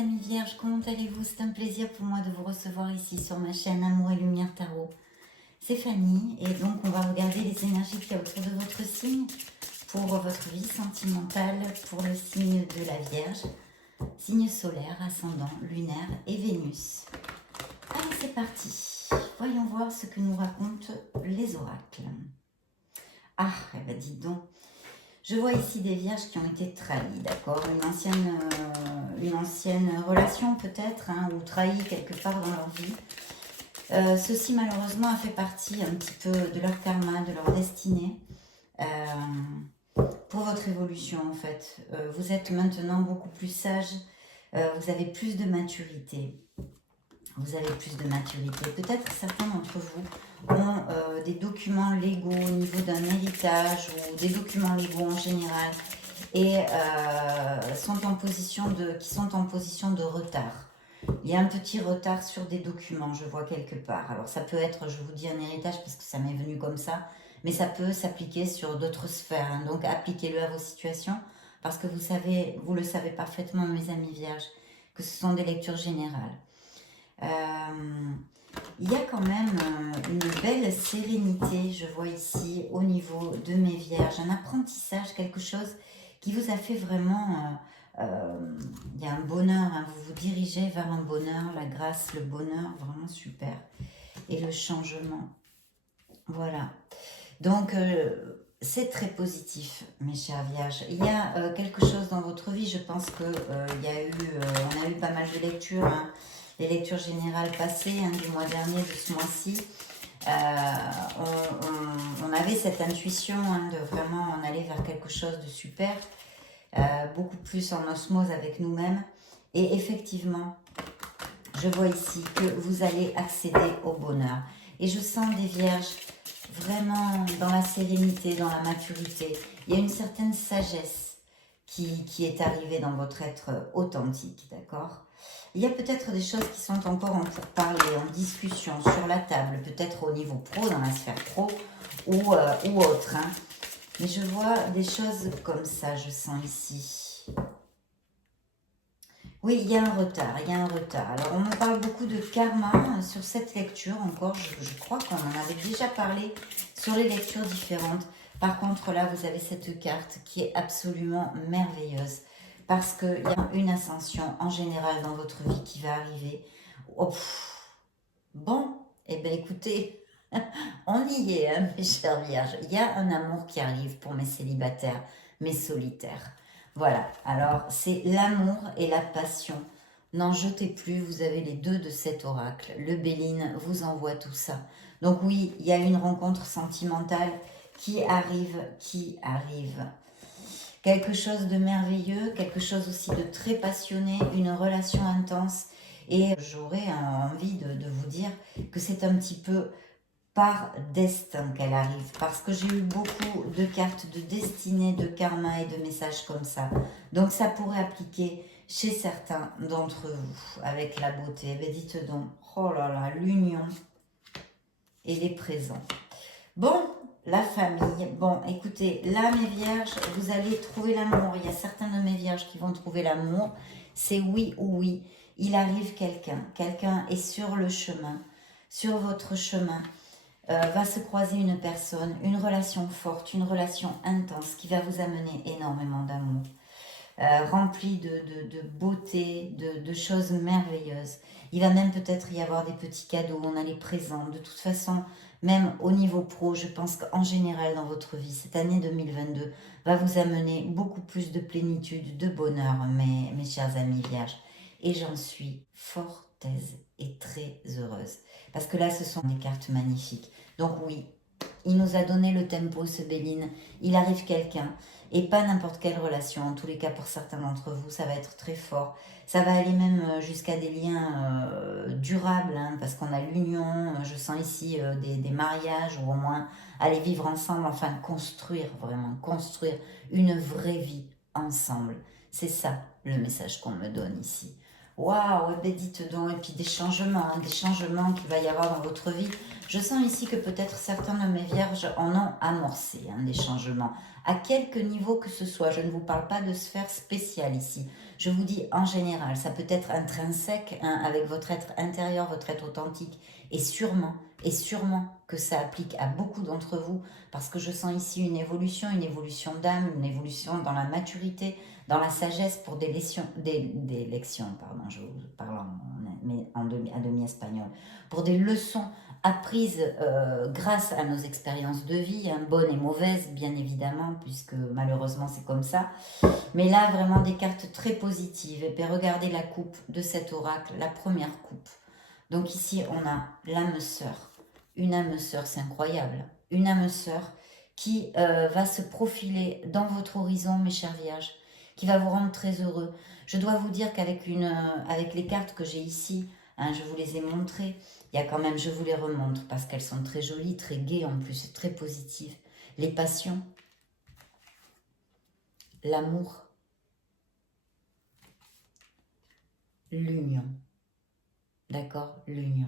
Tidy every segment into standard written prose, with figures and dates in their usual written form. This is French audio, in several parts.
amis vierges, comment allez-vous? C'est un plaisir pour moi de vous recevoir ici sur ma chaîne Amour et Lumière Tarot. C'est Fanny et donc on va regarder les énergies qu'il y a autour de votre signe pour votre vie sentimentale, pour le signe de la Vierge, signe solaire, ascendant, lunaire et Vénus. Allez, c'est parti. Voyons voir ce que nous racontent les oracles. Ah, eh ben dites donc. Je vois ici des vierges qui ont été trahies, d'accord, une ancienne relation peut-être, hein, ou trahie quelque part dans leur vie. Ceci malheureusement a fait partie un petit peu de leur karma, de leur destinée, pour votre évolution en fait. Vous êtes maintenant beaucoup plus sage, vous avez plus de maturité. Vous avez plus de maturité. Peut-être que certains d'entre vous ont des documents légaux au niveau d'un héritage ou des documents légaux en général et qui sont en position de retard. Il y a un petit retard sur des documents, je vois quelque part. Alors ça peut être, je vous dis un héritage parce que ça m'est venu comme ça, mais ça peut s'appliquer sur d'autres sphères. Hein. Donc appliquez-le à vos situations parce que vous le savez parfaitement, mes amis vierges, que ce sont des lectures générales. Il y a quand même une belle sérénité, je vois ici, au niveau de mes vierges, un apprentissage, quelque chose qui vous a fait vraiment, il y a un bonheur, hein, vous vous dirigez vers un bonheur, la grâce, le bonheur, vraiment super, et le changement, voilà. Donc, c'est très positif, mes chers vierges. Il y a quelque chose dans votre vie, je pense que on a eu pas mal de lectures, hein, les lectures générales passées, hein, du mois dernier, de ce mois-ci. On avait cette intuition, hein, de vraiment en aller vers quelque chose de super, beaucoup plus en osmose avec nous-mêmes. Et effectivement, je vois ici que vous allez accéder au bonheur. Et je sens des vierges vraiment dans la sérénité, dans la maturité. Il y a une certaine sagesse qui est arrivée dans votre être authentique, d'accord? Il y a peut-être des choses qui sont encore en pourparlers, en discussion, sur la table, peut-être au niveau pro, dans la sphère pro, ou autre. Hein. Mais je vois des choses comme ça, je sens ici. Oui, il y a un retard, il y a un retard. Alors, on me parle beaucoup de karma sur cette lecture encore. Je crois qu'on en avait déjà parlé sur les lectures différentes. Par contre, là, vous avez cette carte qui est absolument merveilleuse. Parce qu'il y a une ascension en général dans votre vie qui va arriver. Oh, bon, eh bien écoutez, on y est, hein, mes chères vierges. Il y a un amour qui arrive pour mes célibataires, mes solitaires. Voilà, alors c'est l'amour et la passion. N'en jetez plus, vous avez les deux de cet oracle. Le Béline vous envoie tout ça. Donc oui, il y a une rencontre sentimentale qui arrive. Quelque chose de merveilleux, quelque chose aussi de très passionné, une relation intense. Et j'aurais envie de vous dire que c'est un petit peu par destin qu'elle arrive, parce que j'ai eu beaucoup de cartes de destinée, de karma et de messages comme ça. Donc ça pourrait appliquer chez certains d'entre vous, avec la beauté. Mais dites donc, oh là là, l'union et les présents. Bon, la famille. Bon, écoutez, là, mes vierges, vous allez trouver l'amour. Il y a certains de mes vierges qui vont trouver l'amour. C'est oui ou oui. Il arrive quelqu'un. Quelqu'un est sur le chemin, sur votre chemin. Va se croiser une personne, une relation forte, une relation intense qui va vous amener énormément d'amour, remplie de beauté, de choses merveilleuses. Il va même peut-être y avoir des petits cadeaux, on a les présents. De toute façon, même au niveau pro, je pense qu'en général dans votre vie, cette année 2022 va vous amener beaucoup plus de plénitude, de bonheur, mes chers amis vierges. Et j'en suis fort aise et très heureuse. Parce que là, ce sont des cartes magnifiques. Donc oui, il nous a donné le tempo, ce Béline. Il arrive quelqu'un. Et pas n'importe quelle relation. En tous les cas, pour certains d'entre vous, ça va être très fort. Ça va aller même jusqu'à des liens durables. Hein, parce qu'on a l'union. Je sens ici des mariages. Ou au moins aller vivre ensemble. Enfin, construire, vraiment. Construire une vraie vie ensemble. C'est ça le message qu'on me donne ici. Waouh, eh ben dites donc, et puis des changements, hein, des changements qu'il va y avoir dans votre vie. Je sens ici que peut-être certains de mes vierges en ont amorcé, hein, des changements. À quelque niveau que ce soit, je ne vous parle pas de sphère spéciale ici. Je vous dis en général, ça peut être intrinsèque, hein, avec votre être intérieur, votre être authentique. Et sûrement que ça applique à beaucoup d'entre vous, parce que je sens ici une évolution d'âme, une évolution dans la maturité, dans la sagesse pour des lections, pardon, je vous parle à demi-espagnol, pour des leçons apprises grâce à nos expériences de vie, hein, bonnes et mauvaises, bien évidemment, puisque malheureusement c'est comme ça. Mais là, vraiment des cartes très positives. Et puis regardez la coupe de cet oracle, la première coupe. Donc ici, on a l'âme sœur. Une âme sœur, c'est incroyable. Une âme sœur qui va se profiler dans votre horizon, mes chers vierges, qui va vous rendre très heureux. Je dois vous dire qu'avec avec les cartes que j'ai ici, hein, je vous les ai montrées, il y a quand même, je vous les remontre parce qu'elles sont très jolies, très gaies en plus, très positives. Les passions, l'amour, l'union. D'accord? L'union.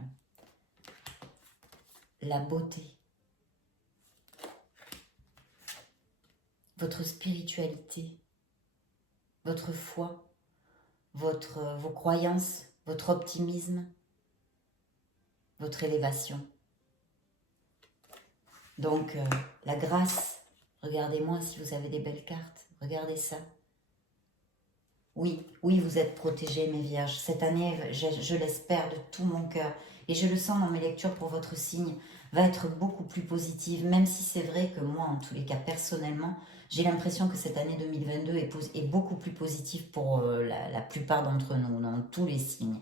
La beauté. Votre spiritualité. Votre foi. Vos croyances. Votre optimisme. Votre élévation. Donc, la grâce. Regardez-moi si vous avez des belles cartes. Regardez ça. Oui, oui, vous êtes protégés, mes vierges. Cette année, je l'espère de tout mon cœur, et je le sens dans mes lectures pour votre signe, va être beaucoup plus positive, même si c'est vrai que moi, en tous les cas, personnellement, j'ai l'impression que cette année 2022 est beaucoup plus positive pour la plupart d'entre nous, dans tous les signes.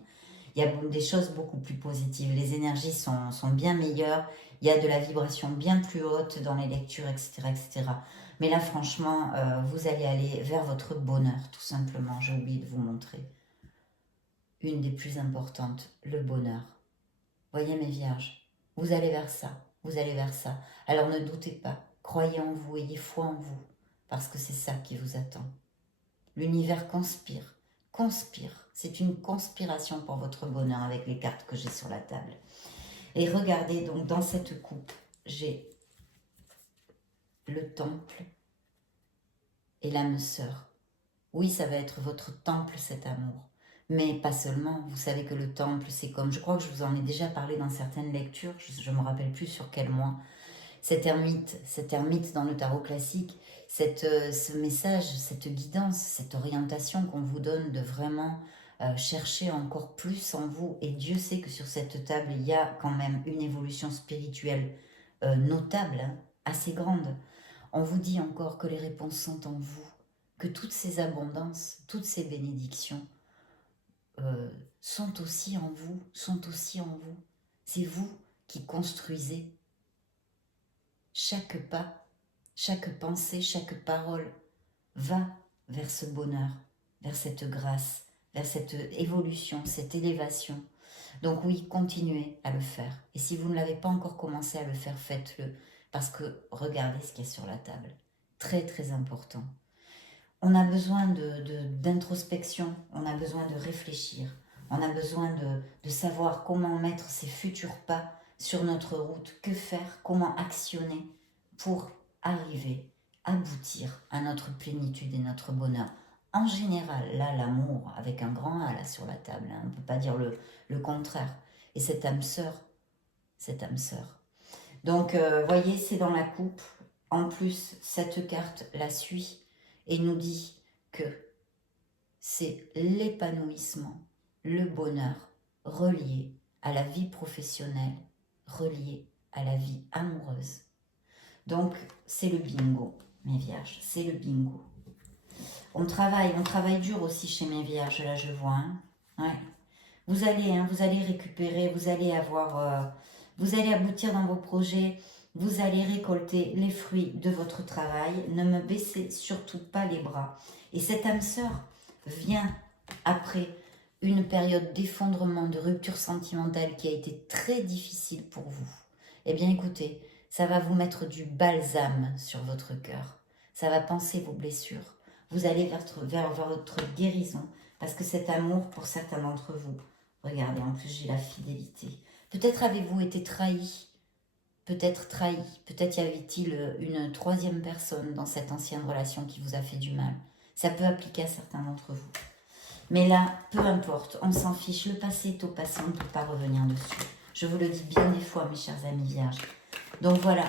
Il y a des choses beaucoup plus positives, les énergies sont bien meilleures, il y a de la vibration bien plus haute dans les lectures, etc. etc. Mais là, franchement, vous allez aller vers votre bonheur, tout simplement. J'ai oublié de vous montrer. Une des plus importantes, le bonheur. Voyez mes vierges, vous allez vers ça, vous allez vers ça. Alors ne doutez pas, croyez en vous, ayez foi en vous, parce que c'est ça qui vous attend. L'univers conspire, conspire. C'est une conspiration pour votre bonheur avec les cartes que j'ai sur la table. Et regardez, donc dans cette coupe, j'ai le temple et l'âme sœur. Oui, ça va être votre temple, cet amour. Mais pas seulement. Vous savez que le temple, c'est comme... Je crois que je vous en ai déjà parlé dans certaines lectures. Je ne me rappelle plus sur quel mois. Cet ermite dans le tarot classique, ce message, cette guidance, cette orientation qu'on vous donne de vraiment chercher encore plus en vous. Et Dieu sait que sur cette table, il y a quand même une évolution spirituelle notable, hein, assez grande. On vous dit encore que les réponses sont en vous, que toutes ces abondances, toutes ces bénédictions sont aussi en vous, sont aussi en vous. C'est vous qui construisez chaque pas, chaque pensée, chaque parole va vers ce bonheur, vers cette grâce, vers cette évolution, cette élévation. Donc oui, continuez à le faire. Et si vous ne l'avez pas encore commencé à le faire, faites-le. Parce que regardez ce qu'il y a sur la table. Très très important. On a besoin d'introspection, on a besoin de réfléchir, on a besoin de savoir comment mettre ses futurs pas sur notre route, que faire, comment actionner pour arriver, aboutir à notre plénitude et notre bonheur. En général, là, l'amour, avec un grand A là sur la table, hein, on ne peut pas dire le contraire. Et cette âme sœur, cette âme sœur. Donc, voyez, c'est dans la coupe. En plus, cette carte la suit et nous dit que c'est l'épanouissement, le bonheur relié à la vie professionnelle, relié à la vie amoureuse. Donc, c'est le bingo, mes vierges, c'est le bingo. On travaille dur aussi chez mes vierges, là je vois. Hein. Ouais. Vous allez récupérer, vous allez avoir, vous allez aboutir dans vos projets, vous allez récolter les fruits de votre travail. Ne me baissez surtout pas les bras. Et cette âme sœur vient après une période d'effondrement, de rupture sentimentale qui a été très difficile pour vous. Eh bien écoutez, ça va vous mettre du balsame sur votre cœur. Ça va panser vos blessures. Vous allez vers votre guérison, Parce que cet amour, pour certains d'entre vous, regardez, en plus j'ai la fidélité. Peut-être avez-vous été trahi, peut-être trahi, peut-être y avait-il une troisième personne dans cette ancienne relation qui vous a fait du mal. Ça peut appliquer à certains d'entre vous. Mais là, peu importe, on s'en fiche, le passé est au passé, on ne peut pas revenir dessus. Je vous le dis bien des fois, mes chers amis vierges. Donc voilà,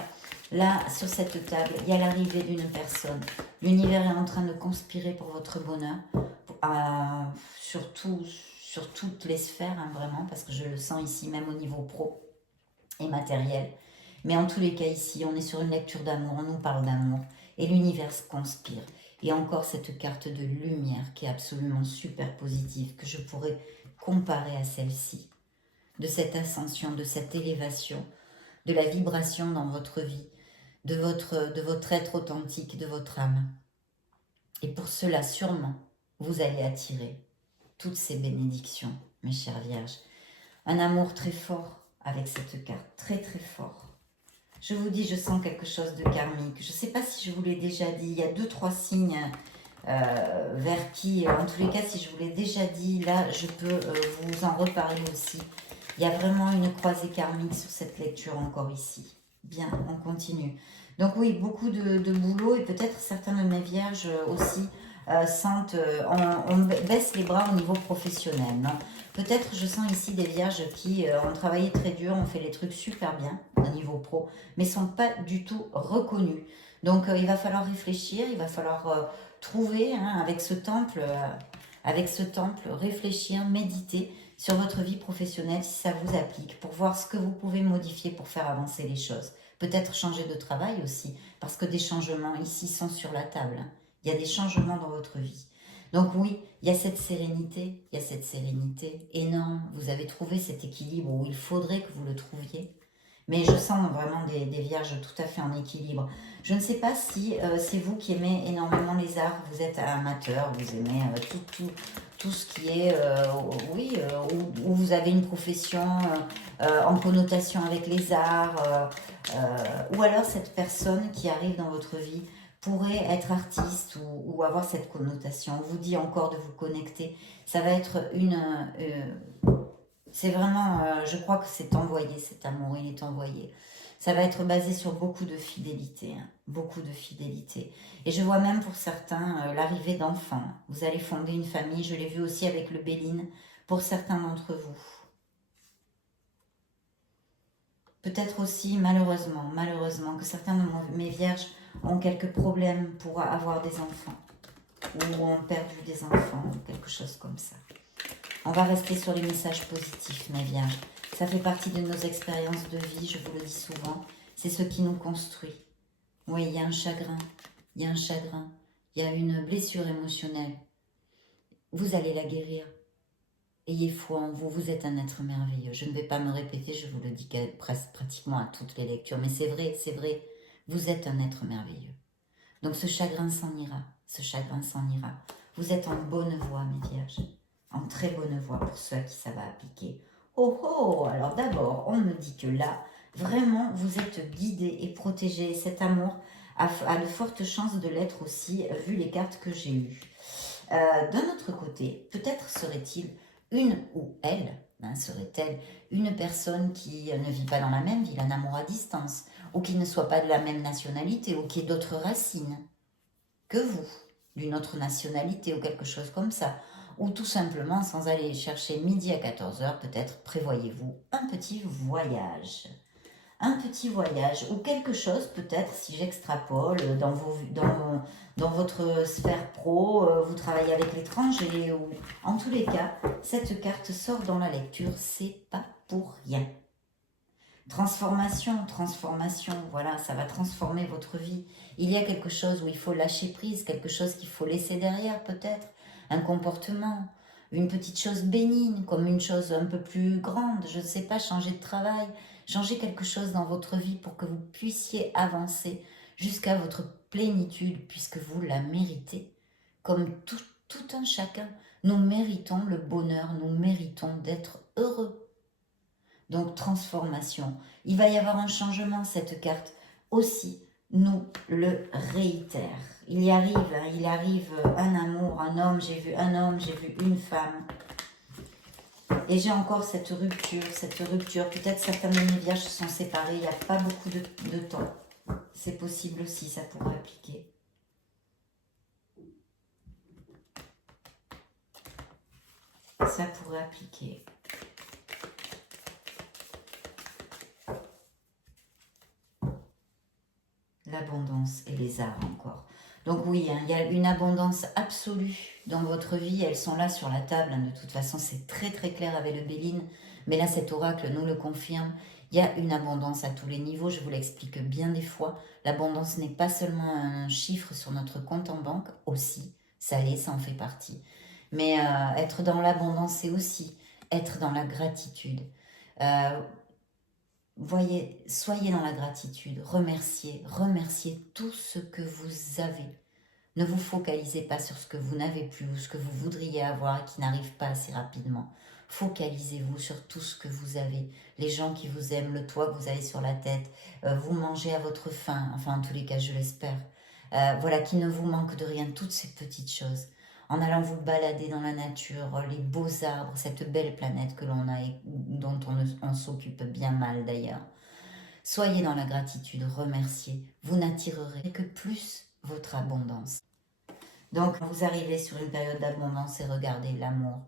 là, sur cette table, il y a l'arrivée d'une personne. L'univers est en train de conspirer pour votre bonheur, sur toutes les sphères, hein, vraiment, parce que je le sens ici, même au niveau pro et matériel. Mais en tous les cas, ici, on est sur une lecture d'amour, on nous parle d'amour, et l'univers conspire. Et encore cette carte de lumière qui est absolument super positive, que je pourrais comparer à celle-ci, de cette ascension, de cette élévation, de la vibration dans votre vie, de votre être authentique, de votre âme. Et pour cela, sûrement, vous allez attirer toutes ces bénédictions, mes chères vierges. Un amour très fort avec cette carte, très très fort. Je vous dis, je sens quelque chose de karmique. Je ne sais pas si je vous l'ai déjà dit, il y a 2-3 signes vers qui, en tous les cas, si je vous l'ai déjà dit, là, je peux vous en reparler aussi. Il y a vraiment une croisée karmique sur cette lecture encore ici. Bien, on continue. Donc oui, beaucoup de boulot et peut-être certains de mes vierges aussi sentent, on baisse les bras au niveau professionnel. Non, peut-être je sens ici des vierges qui ont travaillé très dur, ont fait les trucs super bien au niveau pro, mais sont pas du tout reconnus. Donc il va falloir réfléchir, il va falloir trouver avec ce temple, réfléchir, méditer sur votre vie professionnelle si ça vous applique, pour voir ce que vous pouvez modifier pour faire avancer les choses. Peut-être changer de travail aussi, parce que des changements ici sont sur la table. Il y a des changements dans votre vie. Donc oui, il y a cette sérénité, énorme. Vous avez trouvé cet équilibre où il faudrait que vous le trouviez. Mais je sens vraiment des vierges tout à fait en équilibre. Je ne sais pas si c'est vous qui aimez énormément les arts, vous êtes amateur, vous aimez tout ce qui est, où vous avez une profession en connotation avec les arts, ou alors cette personne qui arrive dans votre vie pourrait être artiste ou avoir cette connotation. On vous dit encore de vous connecter. Ça va être c'est vraiment, je crois que c'est envoyé, cet amour, il est envoyé. Ça va être basé sur beaucoup de fidélité, hein, beaucoup de fidélité. Et je vois même pour certains l'arrivée d'enfants. Vous allez fonder une famille, je l'ai vu aussi avec le Béline, pour certains d'entre vous. Peut-être aussi, malheureusement, que certains de mes vierges ont quelques problèmes pour avoir des enfants, ou ont perdu des enfants, ou quelque chose comme ça. On va rester sur les messages positifs, mes vierges. Ça fait partie de nos expériences de vie, je vous le dis souvent. C'est ce qui nous construit. Oui, il y a un chagrin, il y a une blessure émotionnelle. Vous allez la guérir. Ayez foi en vous, vous êtes un être merveilleux. Je ne vais pas me répéter, je vous le dis presque pratiquement à toutes les lectures, mais c'est vrai, vous êtes un être merveilleux. Donc ce chagrin s'en ira, Vous êtes en bonne voie, mes vierges. En très bonne voie pour ceux à qui ça va appliquer. Oh oh, alors d'abord, on me dit que là, vraiment, vous êtes guidés et protégés. Cet amour a de fortes chances de l'être aussi, vu les cartes que j'ai eues. D'un autre côté, peut-être serait-il une ou elle, serait-elle une personne qui ne vit pas dans la même ville, un amour à distance, ou qui ne soit pas de la même nationalité, ou qui ait d'autres racines que vous, d'une autre nationalité ou quelque chose comme ça. Ou tout simplement, sans aller chercher midi à 14h, peut-être prévoyez-vous un petit voyage. Un petit voyage ou quelque chose, peut-être, si j'extrapole, dans votre sphère pro, vous travaillez avec l'étranger, ou en tous les cas, cette carte sort dans la lecture, c'est pas pour rien. Transformation, voilà, ça va transformer votre vie. Il y a quelque chose où il faut lâcher prise, quelque chose qu'il faut laisser derrière peut-être, un comportement, une petite chose bénigne, comme une chose un peu plus grande, je ne sais pas, changer de travail, changer quelque chose dans votre vie pour que vous puissiez avancer jusqu'à votre plénitude, puisque vous la méritez. Comme tout un chacun, nous méritons le bonheur, nous méritons d'être heureux. Donc transformation. Il va y avoir un changement, cette carte aussi nous le réitère. il y arrive, hein, il arrive un amour, un homme, j'ai vu un homme, j'ai vu une femme. Et j'ai encore cette rupture, peut-être certains de mes vierges se sont séparés, il n'y a pas beaucoup de temps. C'est possible aussi, ça pourrait appliquer. Ça pourrait appliquer. L'abondance et les arts encore. Donc oui, hein, il y a une abondance absolue dans votre vie. Elles sont là sur la table. Hein, de toute façon, c'est très très clair avec le Béline. Mais là, cet oracle nous le confirme. Il y a une abondance à tous les niveaux. Je vous l'explique bien des fois. L'abondance n'est pas seulement un chiffre sur notre compte en banque. Aussi, ça l'est, ça en fait partie. Mais être dans l'abondance, c'est aussi être dans la gratitude. Voyez, soyez dans la gratitude, remerciez tout ce que vous avez. Ne vous focalisez pas sur ce que vous n'avez plus ou ce que vous voudriez avoir et qui n'arrive pas assez rapidement. Focalisez-vous sur tout ce que vous avez, les gens qui vous aiment, le toit que vous avez sur la tête, vous mangez à votre faim, enfin en tous les cas je l'espère. Voilà, qu'il ne vous manque de rien, toutes ces petites choses. En allant vous balader dans la nature, les beaux arbres, cette belle planète que l'on a et dont on s'occupe bien mal d'ailleurs. Soyez dans la gratitude, remerciez. Vous n'attirerez que plus votre abondance. Donc, vous arrivez sur une période d'abondance et regardez l'amour,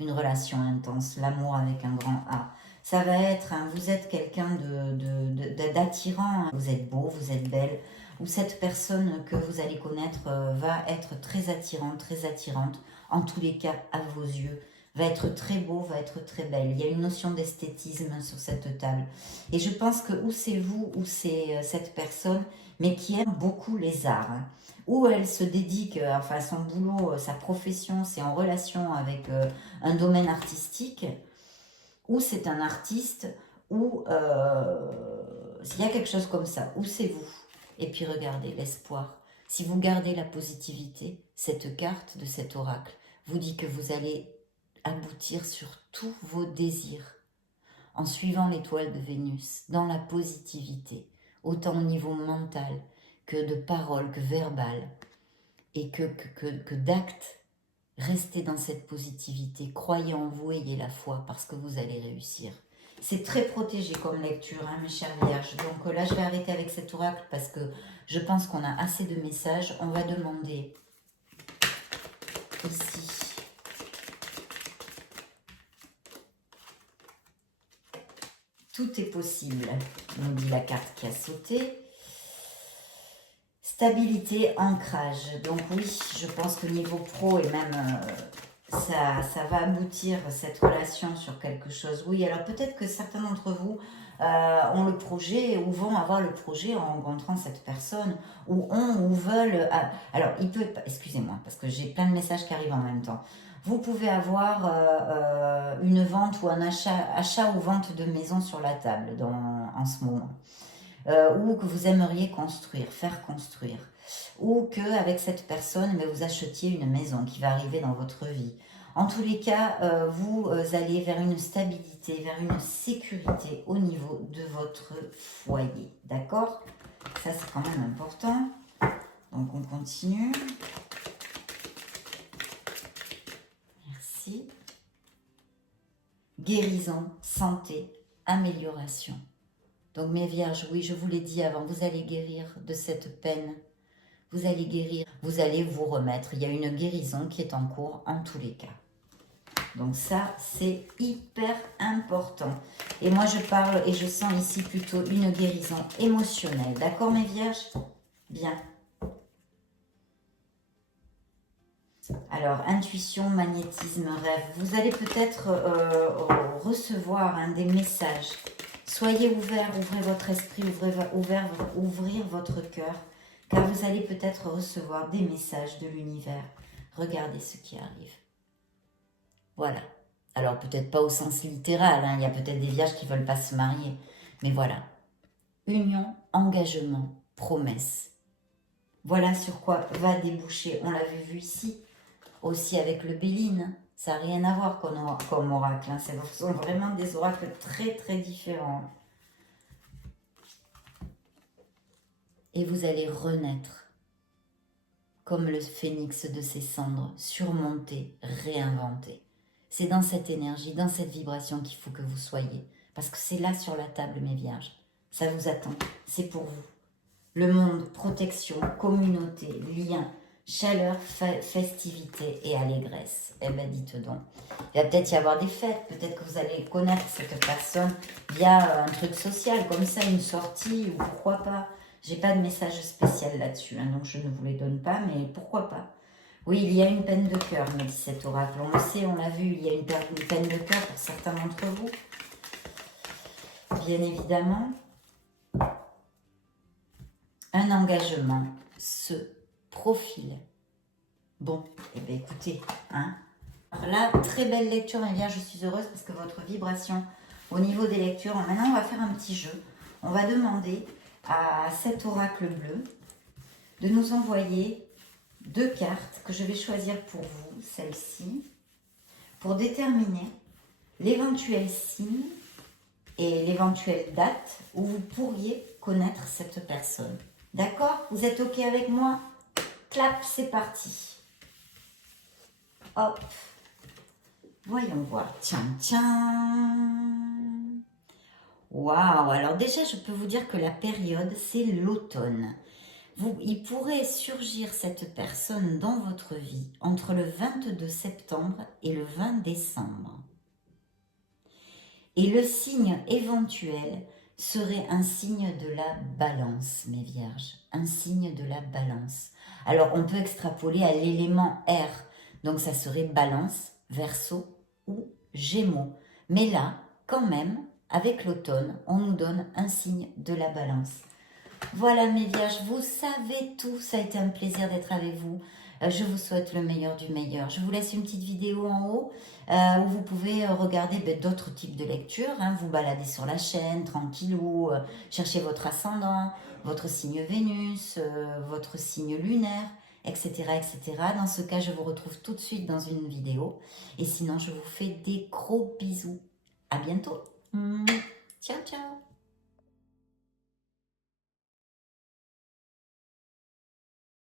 une relation intense, l'amour avec un grand A. Ça va être, hein, vous êtes quelqu'un d'attirant, hein. Vous êtes beau, vous êtes belle, ou cette personne que vous allez connaître va être très attirante, en tous les cas à vos yeux, va être très beau, va être très belle. Il y a une notion d'esthétisme sur cette table. Et je pense que ou c'est vous, ou c'est cette personne, mais qui aime beaucoup les arts, hein. Ou elle se dédique, enfin son boulot, sa profession, c'est en relation avec un domaine artistique, ou c'est un artiste, ou s'il y a quelque chose comme ça, ou c'est vous. Et puis regardez l'espoir. Si vous gardez la positivité, cette carte de cet oracle vous dit que vous allez aboutir sur tous vos désirs en suivant l'étoile de Vénus, dans la positivité, autant au niveau mental que de paroles, que verbal, et que d'actes. Restez dans cette positivité, croyez en vous, ayez la foi, parce que vous allez réussir. C'est très protégé comme lecture, hein, mes chères vierges. Donc là, je vais arrêter avec cet oracle parce que je pense qu'on a assez de messages. On va demander ici. Tout est possible, nous dit la carte qui a sauté. Stabilité, ancrage. Donc oui, je pense que niveau pro et même ça va aboutir cette relation sur quelque chose. Oui, alors peut-être que certains d'entre vous ont le projet ou vont avoir le projet en rencontrant cette personne ou veulent... alors, il peut... Excusez-moi, parce que j'ai plein de messages qui arrivent en même temps. Vous pouvez avoir une vente ou un achat ou vente de maison sur la table en ce moment. Ou que vous aimeriez construire, faire construire, ou qu'avec cette personne, mais vous achetiez une maison qui va arriver dans votre vie. En tous les cas, vous allez vers une stabilité, vers une sécurité au niveau de votre foyer. D'accord? Ça, c'est quand même important. Donc, on continue. Merci. Guérison, santé, amélioration. Donc mes vierges, oui, je vous l'ai dit avant, vous allez guérir de cette peine. Vous allez guérir, vous allez vous remettre. Il y a une guérison qui est en cours en tous les cas. Donc ça, c'est hyper important. Et moi, je parle et je sens ici plutôt une guérison émotionnelle. D'accord, mes vierges? Bien. Alors, intuition, magnétisme, rêve. Vous allez peut-être recevoir des messages. Soyez ouverts, ouvrez votre esprit, ouvrir votre cœur, car vous allez peut-être recevoir des messages de l'univers. Regardez ce qui arrive. Voilà. Alors, peut-être pas au sens littéral, hein, il y a peut-être des vierges qui ne veulent pas se marier, mais voilà. Union, engagement, promesse. Voilà sur quoi va déboucher, on l'avait vu ici, aussi avec le Béline. Ça n'a rien à voir comme oracle. Hein. Ce sont vraiment des oracles très très différents. Et vous allez renaître. comme le phénix de ses cendres, surmonter, réinventer. C'est dans cette énergie, dans cette vibration qu'il faut que vous soyez. Parce que c'est là sur la table, mes vierges. Ça vous attend, c'est pour vous. Le monde, protection, communauté, lien, chaleur, festivité et allégresse. Eh ben dites donc. Il va peut-être y avoir des fêtes, peut-être que vous allez connaître cette personne via un truc social, comme ça, une sortie, ou pourquoi pas. J'ai pas de message spécial là-dessus, hein, donc je ne vous les donne pas, mais pourquoi pas. Oui, il y a une peine de cœur, me dit cet oracle. On le sait, on l'a vu, il y a une peine de cœur pour certains d'entre vous. Bien évidemment, un engagement se profile. Bon, eh bien écoutez, hein. Alors là, très belle lecture, mes vierges, je suis heureuse parce que votre vibration au niveau des lectures, maintenant on va faire un petit jeu. On va demander à cet oracle bleu de nous envoyer 2 cartes que je vais choisir pour vous, celle-ci, pour déterminer l'éventuel signe et l'éventuelle date où vous pourriez connaître cette personne. D'accord? Vous êtes OK avec moi? Clap, c'est parti. Hop. Voyons voir. Tiens, tiens. Waouh! Alors déjà, je peux vous dire que la période, c'est l'automne. Il pourrait surgir cette personne dans votre vie entre le 22 septembre et le 20 décembre. Et le signe éventuel serait un signe de la balance, mes vierges. Un signe de la balance. Alors, on peut extrapoler à l'élément air. Donc, ça serait balance, verseau ou gémeaux. Mais là, quand même, avec l'automne, on nous donne un signe de la balance. Voilà mes vierges, vous savez tout, ça a été un plaisir d'être avec vous. Je vous souhaite le meilleur du meilleur. Je vous laisse une petite vidéo en haut où vous pouvez regarder d'autres types de lectures. Hein, vous balader sur la chaîne, tranquillou, chercher votre ascendant, votre signe Vénus, votre signe lunaire, etc., etc. Dans ce cas, je vous retrouve tout de suite dans une vidéo. Et sinon, je vous fais des gros bisous. À bientôt. Ciao, ciao.